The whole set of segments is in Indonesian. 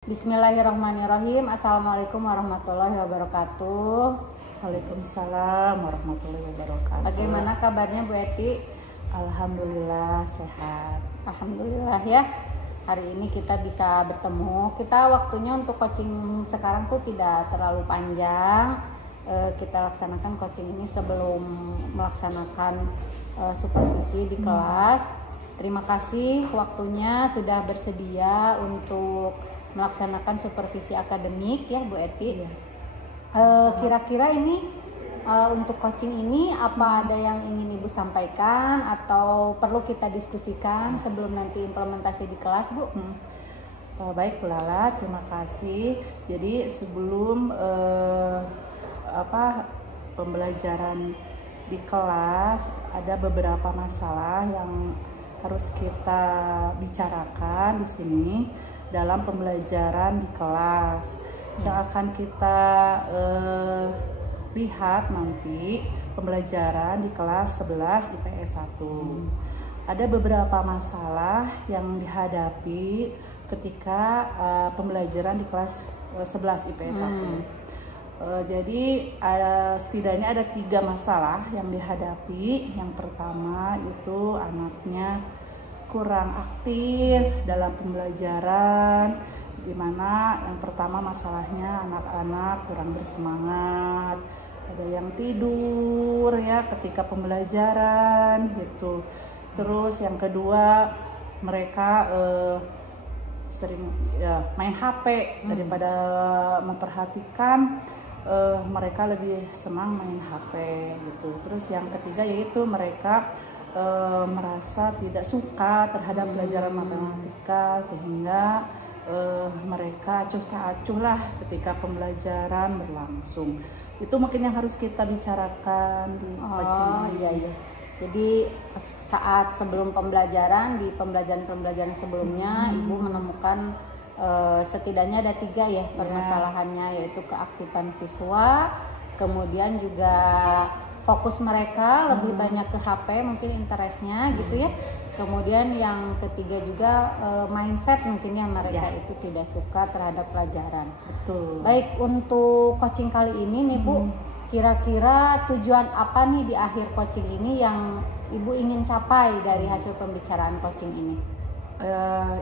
Bismillahirrahmanirrahim. Assalamualaikum warahmatullahi wabarakatuh. Waalaikumsalam warahmatullahi wabarakatuh. Bagaimana kabarnya Bu Eti? Alhamdulillah sehat. Alhamdulillah ya. Hari ini kita bisa bertemu. Kita waktunya untuk coaching sekarang tuh tidak terlalu panjang. Kita laksanakan coaching ini sebelum melaksanakan supervisi di kelas. Terima kasih waktunya sudah bersedia untuk melaksanakan supervisi akademik ya Bu Eti. Iya. Kira-kira ini untuk coaching ini apa ada yang ingin Ibu sampaikan atau perlu kita diskusikan sebelum nanti implementasi di kelas Bu? Baik Bu Lala, terima kasih. Jadi sebelum pembelajaran di kelas ada beberapa masalah yang harus kita bicarakan di sini dalam pembelajaran di kelas. Yang akan kita lihat nanti pembelajaran di kelas 11 IPS 1. Ada beberapa masalah yang dihadapi ketika pembelajaran di kelas 11 IPS 1. Jadi setidaknya ada 3 masalah yang dihadapi. Yang pertama itu anaknya kurang aktif dalam pembelajaran, dimana yang pertama masalahnya anak-anak kurang bersemangat, ada yang tidur ya ketika pembelajaran gitu. Terus yang kedua mereka sering ya, main HP daripada memperhatikan, mereka lebih senang main HP gitu. Terus yang ketiga yaitu mereka merasa tidak suka terhadap pelajaran matematika sehingga mereka acuh tak acuh lah ketika pembelajaran berlangsung. Itu mungkin yang harus kita bicarakan di coaching. Iya. Jadi saat sebelum pembelajaran, di pembelajaran sebelumnya Ibu menemukan setidaknya ada 3 ya permasalahannya, yaitu keaktifan siswa, kemudian juga fokus mereka lebih banyak ke HP, mungkin interestnya gitu ya. Kemudian yang ketiga juga mindset mungkin yang mereka itu tidak suka terhadap pelajaran. Betul. Baik, untuk coaching kali ini nih Bu, kira-kira tujuan apa nih di akhir coaching ini yang Ibu ingin capai dari hasil pembicaraan coaching ini?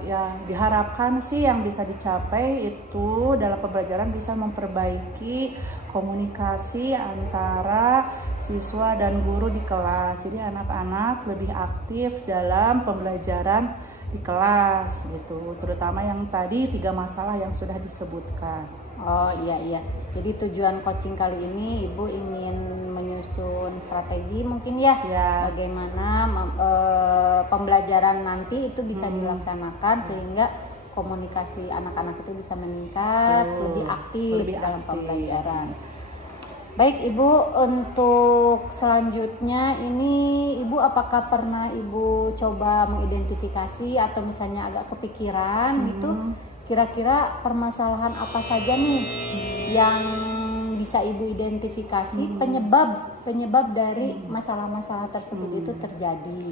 Ya diharapkan sih yang bisa dicapai itu dalam pembelajaran bisa memperbaiki komunikasi antara siswa dan guru di kelas. Jadi anak-anak lebih aktif dalam pembelajaran di kelas gitu, terutama yang tadi 3 masalah yang sudah disebutkan. Oh iya. Jadi tujuan coaching kali ini Ibu ingin menyusun strategi mungkin ya, bagaimana pembelajaran nanti itu bisa dilaksanakan sehingga komunikasi anak-anak itu bisa meningkat, lebih aktif dalam pembelajaran. Baik Ibu, untuk selanjutnya ini Ibu apakah pernah Ibu coba mengidentifikasi atau misalnya agak kepikiran gitu, kira-kira permasalahan apa saja nih yang bisa Ibu identifikasi penyebab dari masalah-masalah tersebut itu terjadi?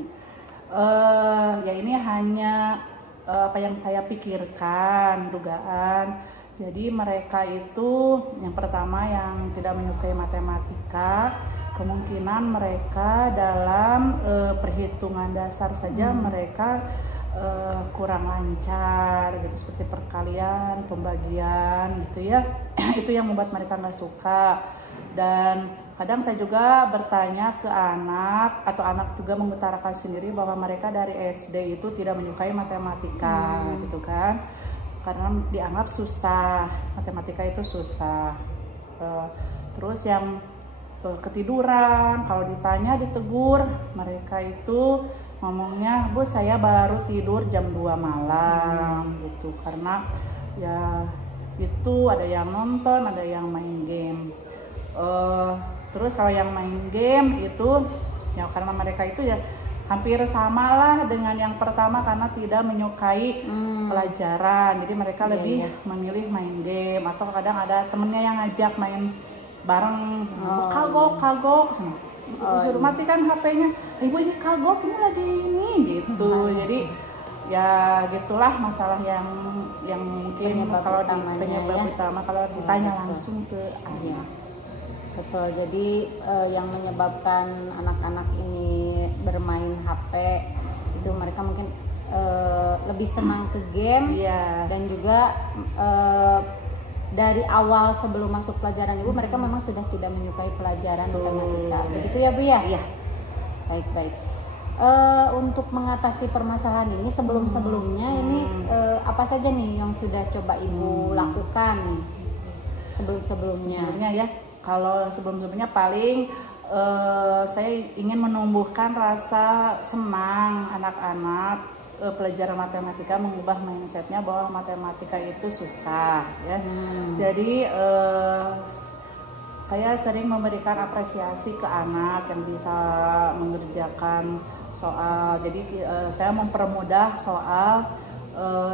Ya ini hanya apa yang saya pikirkan, dugaan. Jadi mereka itu yang pertama yang tidak menyukai matematika, kemungkinan mereka dalam perhitungan dasar saja mereka kurang lancar gitu, seperti perkalian, pembagian gitu ya. Itu yang membuat mereka nggak suka. Dan kadang saya juga bertanya ke anak, atau anak juga mengutarakan sendiri bahwa mereka dari SD itu tidak menyukai matematika gitu kan, karena dianggap susah, matematika itu susah. Terus yang ketiduran, kalau ditanya ditegur, mereka itu ngomongnya, Bu saya baru tidur jam 2 malam gitu, karena ya itu ada yang nonton, ada yang main game. Terus kalau yang main game itu ya karena mereka itu ya hampir sama lah dengan yang pertama, karena tidak menyukai pelajaran. Jadi mereka lebih memilih main game, atau kadang ada temennya yang ngajak main bareng, kagok suruh matikan HP-nya, ibu ini kagok ini lagi ini gitu. Jadi ya gitulah masalah yang mungkin Penyebab kalau utamanya penyebab ya. utama kalau ditanya Betul. langsung ke Iya, betul. Jadi yang menyebabkan anak-anak ini bermain HP itu mereka mungkin lebih senang ke game, iya. dan juga dari awal sebelum masuk pelajaran ibu mereka memang sudah tidak menyukai pelajaran matematika. Begitu ya Bu ya? Iya. Baik. Untuk mengatasi permasalahan ini sebelum-sebelumnya ini apa saja nih yang sudah coba ibu lakukan nih sebelum-sebelumnya? Sebelumnya ya, kalau sebelum-sebelumnya paling saya ingin menumbuhkan rasa senang anak-anak pelajaran matematika, mengubah mindsetnya bahwa matematika itu susah ya. Jadi saya sering memberikan apresiasi ke anak yang bisa mengerjakan soal. Jadi saya mempermudah soal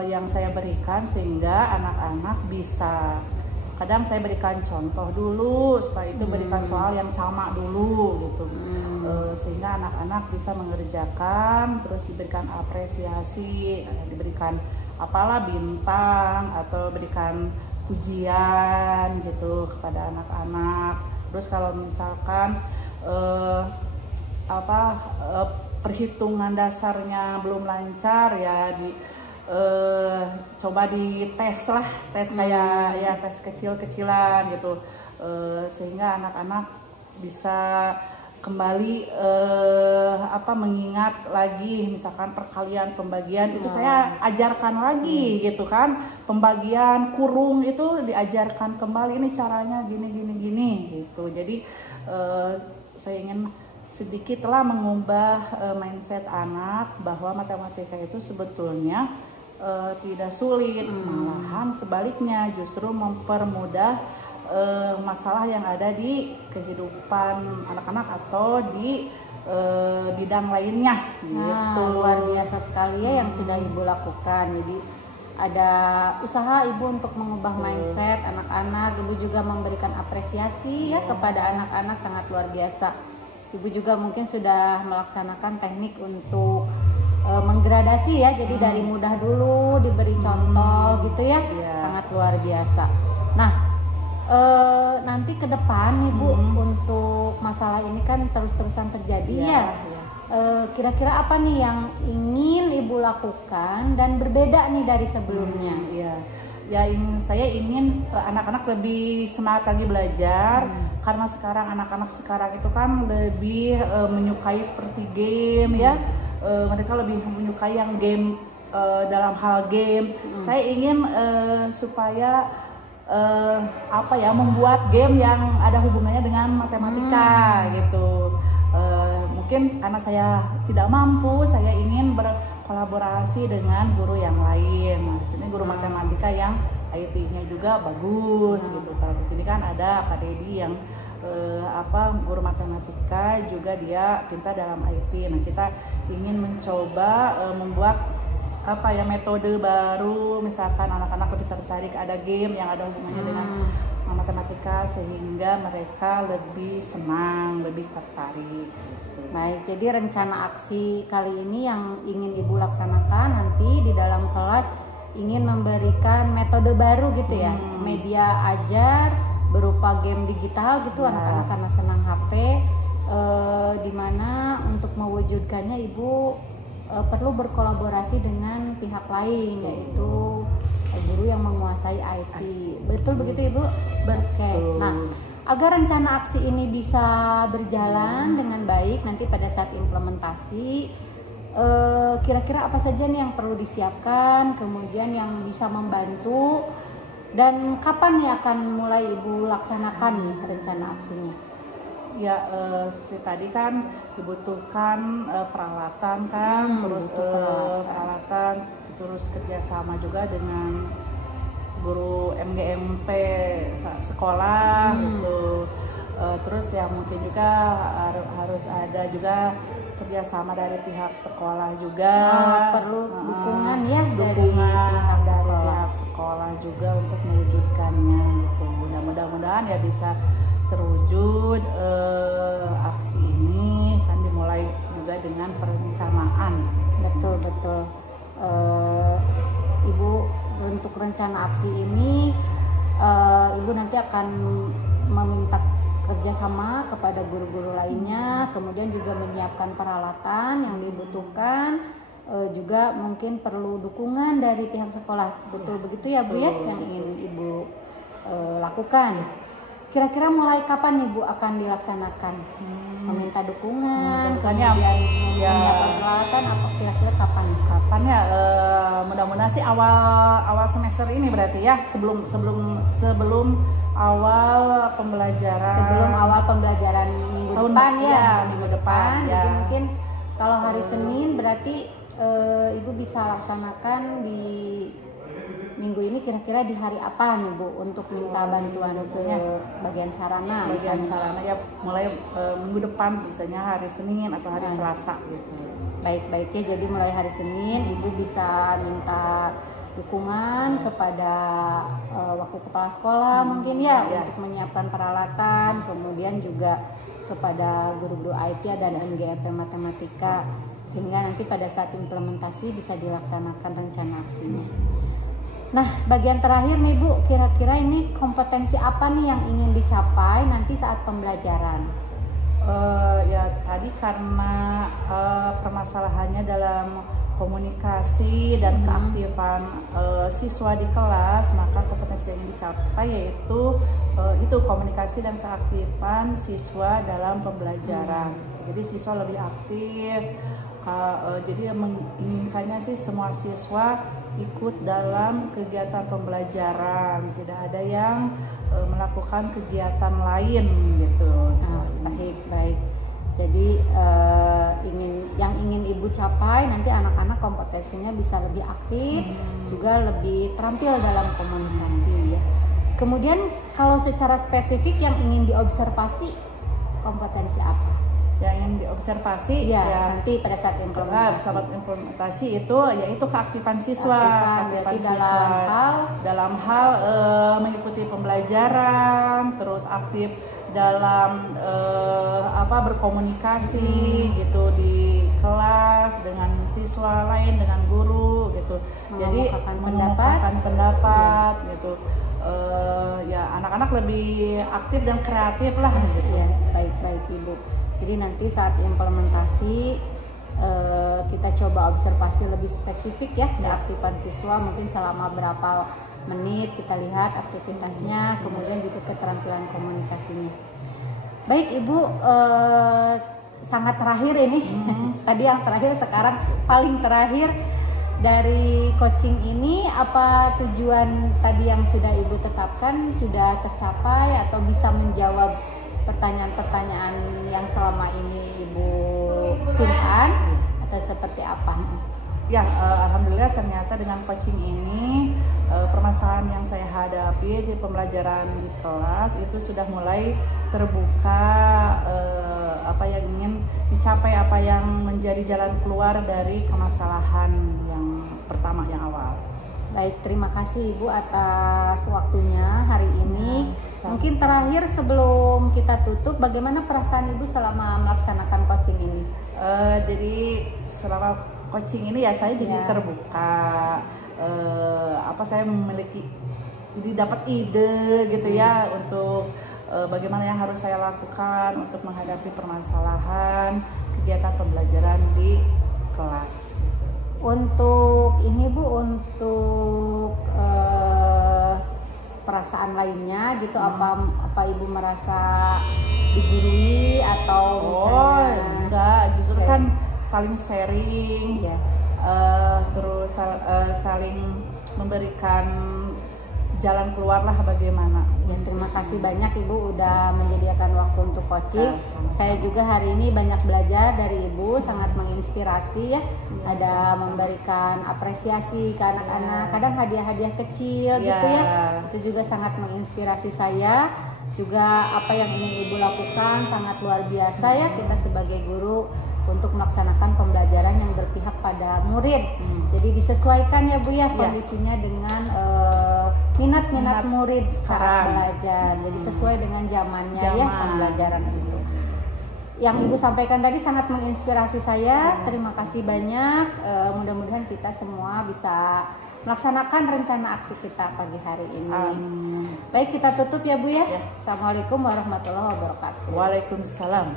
yang saya berikan sehingga anak-anak bisa. Kadang saya berikan contoh dulu, setelah itu berikan soal yang sama dulu gitu, sehingga anak-anak bisa mengerjakan, terus diberikan apresiasi, diberikan apalah bintang atau berikan pujian gitu kepada anak-anak. Terus kalau misalkan perhitungan dasarnya belum lancar ya coba dites lah, tes kayak ya tes kecil-kecilan gitu, sehingga anak-anak bisa kembali mengingat lagi misalkan perkalian pembagian itu saya ajarkan lagi gitu kan, pembagian kurung itu diajarkan kembali, ini caranya gini gitu. Jadi saya ingin sedikitlah mengubah mindset anak bahwa matematika itu sebetulnya tidak sulit, malahan sebaliknya justru mempermudah masalah yang ada di kehidupan anak-anak atau di bidang lainnya gitu. Luar biasa sekali ya yang sudah ibu lakukan. Jadi ada usaha ibu untuk mengubah mindset anak-anak, ibu juga memberikan apresiasi ya kepada anak-anak, sangat luar biasa. Ibu juga mungkin sudah melaksanakan teknik untuk menggradasi ya, jadi dari mudah dulu diberi contoh gitu ya, sangat luar biasa. Nah nanti ke depan ibu untuk masalah ini kan terus-terusan terjadi ya. Kira-kira apa nih yang ingin ibu lakukan dan berbeda nih dari sebelumnya? Saya ingin anak-anak lebih semangat lagi belajar, karena sekarang anak-anak sekarang itu kan lebih menyukai seperti game ya. Mereka lebih menyukai yang game, dalam hal game. Saya ingin supaya membuat game yang ada hubungannya dengan matematika gitu. Mungkin karena saya tidak mampu, saya ingin berkolaborasi dengan guru yang lain. Nah, di sini guru matematika yang IT-nya juga bagus gitu. Kalau di sini kan ada Pak Dedi yang guru matematika juga dia pintar dalam IT. Nah, kita ingin mencoba membuat metode baru, misalkan anak-anak lebih tertarik ada game yang ada hubungannya dengan matematika sehingga mereka lebih senang, lebih tertarik gitu. Baik, jadi rencana aksi kali ini yang ingin ibu laksanakan nanti di dalam kelas ingin memberikan metode baru gitu ya, media ajar berupa game digital gitu, anak-anak karena senang HP, dimana untuk mewujudkannya ibu perlu berkolaborasi dengan pihak lain, yaitu guru yang menguasai IT. Betul begitu ibu? Oke. Nah, agar rencana aksi ini bisa berjalan dengan baik nanti pada saat implementasi, kira-kira apa saja nih yang perlu disiapkan, kemudian yang bisa membantu, dan kapan nih akan mulai ibu laksanakan nih rencana aksinya? Ya, seperti tadi kan dibutuhkan peralatan kan, terus peralatan, terus kerjasama juga dengan guru MGMP sekolah gitu. Terus yang mungkin juga harus ada juga kerjasama dari pihak sekolah juga. Perlu dukungan ya dari pihak sekolah juga untuk mewujudkannya gitu. Mudah-mudahan ya bisa terwujud aksi ini, kan dimulai juga dengan perencanaan. Betul. Ibu untuk rencana aksi ini Ibu nanti akan meminta kerjasama kepada guru-guru lainnya, kemudian juga menyiapkan peralatan yang dibutuhkan, juga mungkin perlu dukungan dari pihak sekolah. Betul begitu ya Bu ya yang ingin Ibu lakukan. Kira-kira mulai kapan nih Bu akan dilaksanakan? Meminta dukungan, kemudian menyiapkan peralatan, apa kira-kira kapan? Kapan ya? Mudah-mudahan sih awal semester ini berarti ya, sebelum awal pembelajaran. Sebelum awal pembelajaran minggu depan ya. Minggu depan. Jadi mungkin kalau hari Senin berarti Ibu bisa laksanakan di minggu ini, kira-kira di hari apa nih Bu untuk minta bantuan ke bagian sarana? Bagian sarana ya mulai minggu depan, biasanya hari Senin atau hari Selasa gitu. Baik-baik ya, jadi mulai hari Senin Ibu bisa minta dukungan kepada wakil kepala sekolah mungkin ya untuk menyiapkan peralatan, kemudian juga kepada guru-guru IT dan NGFP matematika, sehingga nanti pada saat implementasi bisa dilaksanakan rencana aksinya. Nah, bagian terakhir nih Bu, kira-kira ini kompetensi apa nih yang ingin dicapai nanti saat pembelajaran? Ya tadi karena permasalahannya dalam komunikasi dan keaktifan siswa di kelas, maka kompetensi yang dicapai yaitu itu komunikasi dan keaktifan siswa dalam pembelajaran. Jadi siswa lebih aktif, jadi menginginkannya sih semua siswa ikut dalam kegiatan pembelajaran, tidak ada yang melakukan kegiatan lain gitu. Baik. Jadi yang ingin Ibu capai nanti anak-anak kompetensinya bisa lebih aktif, juga lebih terampil dalam komunikasi ya. Kemudian kalau secara spesifik yang ingin diobservasi, kompetensi apa? Yang ingin diobservasi ya nanti pada saat implementasi itu yaitu keaktifan siswa, dalam hal mengikuti pembelajaran, terus aktif dalam berkomunikasi gitu di kelas dengan siswa lain, dengan guru gitu. Jadi mengungkapkan pendapat gitu. Ya anak-anak lebih aktif dan kreatif lah gitu. Ya, baik Ibu. Jadi nanti saat implementasi kita coba observasi lebih spesifik ya keaktifan siswa, mungkin selama berapa menit kita lihat aktivitasnya, kemudian juga keterampilan komunikasinya. Baik Ibu, sangat terakhir ini, tadi yang terakhir, sekarang paling terakhir dari coaching ini, apa tujuan tadi yang sudah Ibu tetapkan sudah tercapai atau bisa menjawab pertanyaan-pertanyaan yang selama ini Ibu simpan atau seperti apa? Ya, alhamdulillah ternyata dengan coaching ini permasalahan yang saya hadapi di pembelajaran di kelas itu sudah mulai terbuka, apa yang ingin dicapai, apa yang menjadi jalan keluar dari permasalahan yang pertama, yang awal. Baik, terima kasih Ibu atas waktunya hari ini. Mungkin terakhir sebelum kita tutup, bagaimana perasaan Ibu selama melaksanakan coaching ini? Jadi selama coaching ini ya saya jadi terbuka, saya memiliki, jadi dapat ide gitu ya untuk bagaimana yang harus saya lakukan untuk menghadapi permasalahan kegiatan pembelajaran di kelas. Untuk ini Bu, untuk perasaan lainnya gitu, apa Ibu merasa digurui atau misalnya? Enggak, justru kan saling sharing, terus saling memberikan jalan keluar lah bagaimana. Ya, terima kasih banyak Ibu udah menyediakan waktu untuk coaching. Saya juga hari ini banyak belajar dari Ibu, sangat menginspirasi ya. Ada memberikan apresiasi ke anak-anak, kadang hadiah-hadiah kecil gitu ya. Itu juga sangat menginspirasi saya. Juga apa yang ingin Ibu lakukan sangat luar biasa ya, kita sebagai guru untuk melaksanakan pembelajaran yang berpihak pada murid. Jadi disesuaikan ya Bu ya kondisinya dengan minat murid saat belajar. Jadi sesuai dengan zamannya ya pembelajaran itu. yang Ibu sampaikan tadi sangat menginspirasi saya. Terima kasih banyak. Mudah-mudahan kita semua bisa melaksanakan rencana aksi kita pagi hari ini. Baik, kita tutup ya Bu ya. Assalamualaikum warahmatullahi wabarakatuh. Waalaikumsalam.